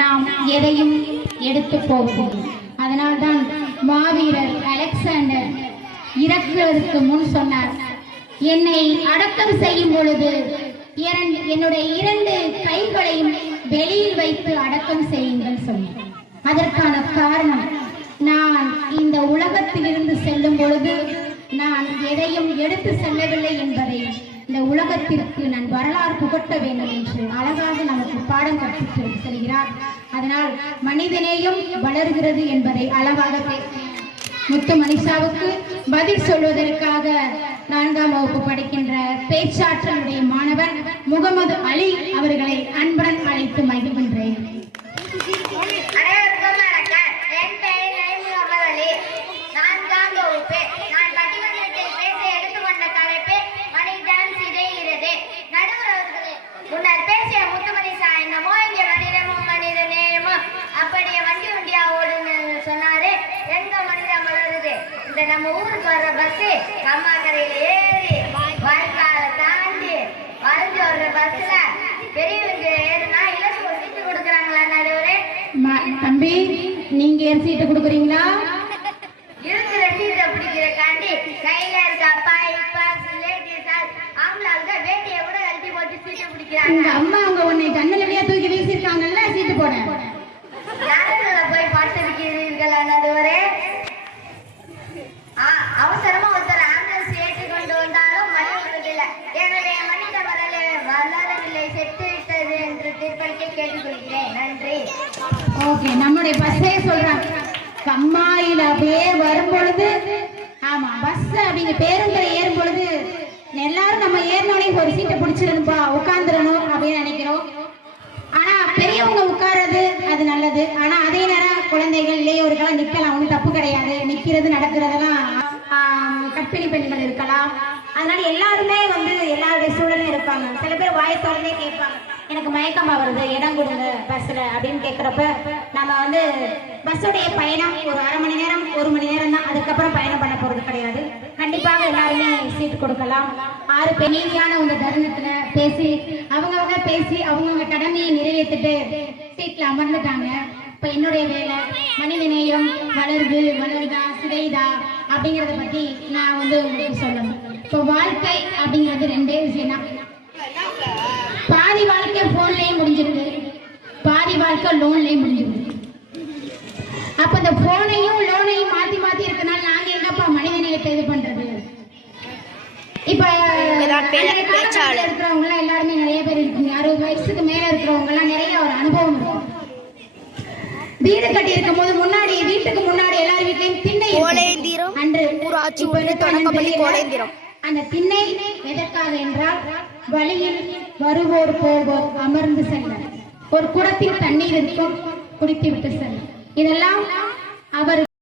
நாம் எதையும் எடுத்து போவதில்லை. அதனால்தான் மாவீரர் அலெக்சாண்டர் இறக்குவதற்கு முன் சொன்னார், என்னை அடக்கம் செய்யும் பொழுது என்னுடைய 2 கைகளையும் வெளியில் வைத்து அடக்கம் செய்யுங்கள் சொன்னார். அதற்கான காரணம், நான் இந்த உலகத்திலிருந்து செல்லும் பொழுது நான் எதையும் எடுத்து செல்லவில்லை என்பதை இந்த உலகத்திற்கு நான் வரலாறு புகட்ட வேண்டும் என்று அழகாக நமக்கு பாடம் கற்பித்து செல்கிறார். அதனால் மனிதநேயம் வளர்கிறது என்பதை அழகாக முத்து மனிஷாவுக்கு பதில் சொல்வதற்காக 4ஆம் வகுப்பு படிக்கின்ற பேச்சாற்றலுடைய மாணவர் முகமது அலி அவர்களை அன்புடன் அழைத்து மகிழ்கின்றேன். நம்ம ஊருக்கு வர்ற பஸ் அம்மா கரையில ஏறி வாய்க்கால தாண்டி வளைஞ்சு வர்ற பஸ்ல பெரியவங்க ஏறுனா இலசு ஒரு சீட்டு கொடுக்குறாங்களா நடுவரே? தம்பி, நீங்க சீட்டு கொடுக்குறீங்களா? இருக்கிற சீட்டை பிடிக்கிறக்காண்டி கையில இருக்க அப்பா இப்பா லேடிஸ் ஆம்பளாங்க வேட்டியை கூட கழட்டி போட்டு சீட்டு பிடிக்கிறாங்க. அம்மா அவங்க உன்னை ஜன்னல் வழியா தூக்கி வீசிருக்காங்கல்ல, சீட்டு போட யாருல போய் பார்த்திருக்கிறீர்களா நடுவரே? அவசரமா ஒருத்தர் ஆம்புலன்ஸ் ஏற்றி கொண்டு வந்தாலும் மணி வருவதில்லை. என்னுடைய மனித வளரவில்லை, செத்து விட்டது என்று தீர்ப்பளிக்க கேட்டுக்கொள்கிறேன். நன்றி. ஓகே, நம்முடைய பஸ்ஸே சொல்றாங்க, கம்மாயில பேர் வரும் பொழுது, ஆமா பஸ் அப்படிங்க பேருந்துல ஏறும் பொழுது எல்லாரும் நம்ம ஏறினோடனே ஒரு சீட்டை பிடிச்சிருந்துப்பா உட்காந்துடணும் அப்படின்னு நினைக்கிறோம். ஆனா பெரியவங்க உட்கார்றது அது நல்லது. ஆனா அதே நேரம் குழந்தைகள் இளையோர்களாம் நிக்கலாம், ஒன்றும் தப்பு கிடையாது. நிக்கிறது நடக்கிறதெல்லாம் கற்பிணி பெண்கள் இருக்கலாம். அதனால எல்லாருமே எல்லாருடைய சூழலும் இருப்பாங்க. சில பேர் வாயத்தோடனே கேட்பாங்க, எனக்கு மயக்கமா வருது, இடம் கொடுங்க பஸ்ல அப்படின்னு கேட்கிறப்ப நம்ம பஸ்ஸுடைய பயணம் ஒரு அரை மணி நேரம் 1 மணி நேரம் தான். அதுக்கப்புறம் பயணம் பண்ண போறது கிடையாது. கண்டிப்பாக எல்லாருமே சீட் கொடுக்கலாம். 6 பேர் நீதியான தருணத்துல பேசி அவங்கவுங்க கடமையை நிறைவேற்றிட்டு சீட்ல அமர்ந்துட்டாங்க. இப்ப என்னுடைய வேலை மனிதநேயம் வளருதா சிதைதா அப்படிங்கறத பத்தி நான் உங்களுக்கு சொல்லணும். இப்போ வாழ்க்கை அப்படிங்கிறது 2 விஷயம் தான். பாதி வாழ்க்கை போன்லயும் முடிஞ்சிருது, பாதி வாழ்க்கை லோன்லயும் முடிஞ்சிருது. அப்ப இந்த போனையும் லோனையும் மாத்தி மாத்தி இருக்கனால நாங்க எங்கப்பா மனிதநேயத்தை இது பண்றது? இப்ப இருக்கிறவங்க எல்லாம் எல்லாருமே நிறைய பேர் இருக்கீங்க. 60 வயசுக்கு மேல இருக்கிறவங்க எல்லாம் நிறைய ஒரு அனுபவம் இருக்கும். வீடு கட்டி இருக்கும் போது வீட்டுக்கு முன்னாடி எல்லாரும் வீட்லயும் திண்ணை அந்த திண்ணை எதற்காக என்றால் வழியில் வருவோர் போவோர் அமர்ந்து செல்ல, ஒரு குடத்தில் தண்ணீர் இருக்கும், குடித்து விட்டு செல்ல. இதெல்லாம் அவர்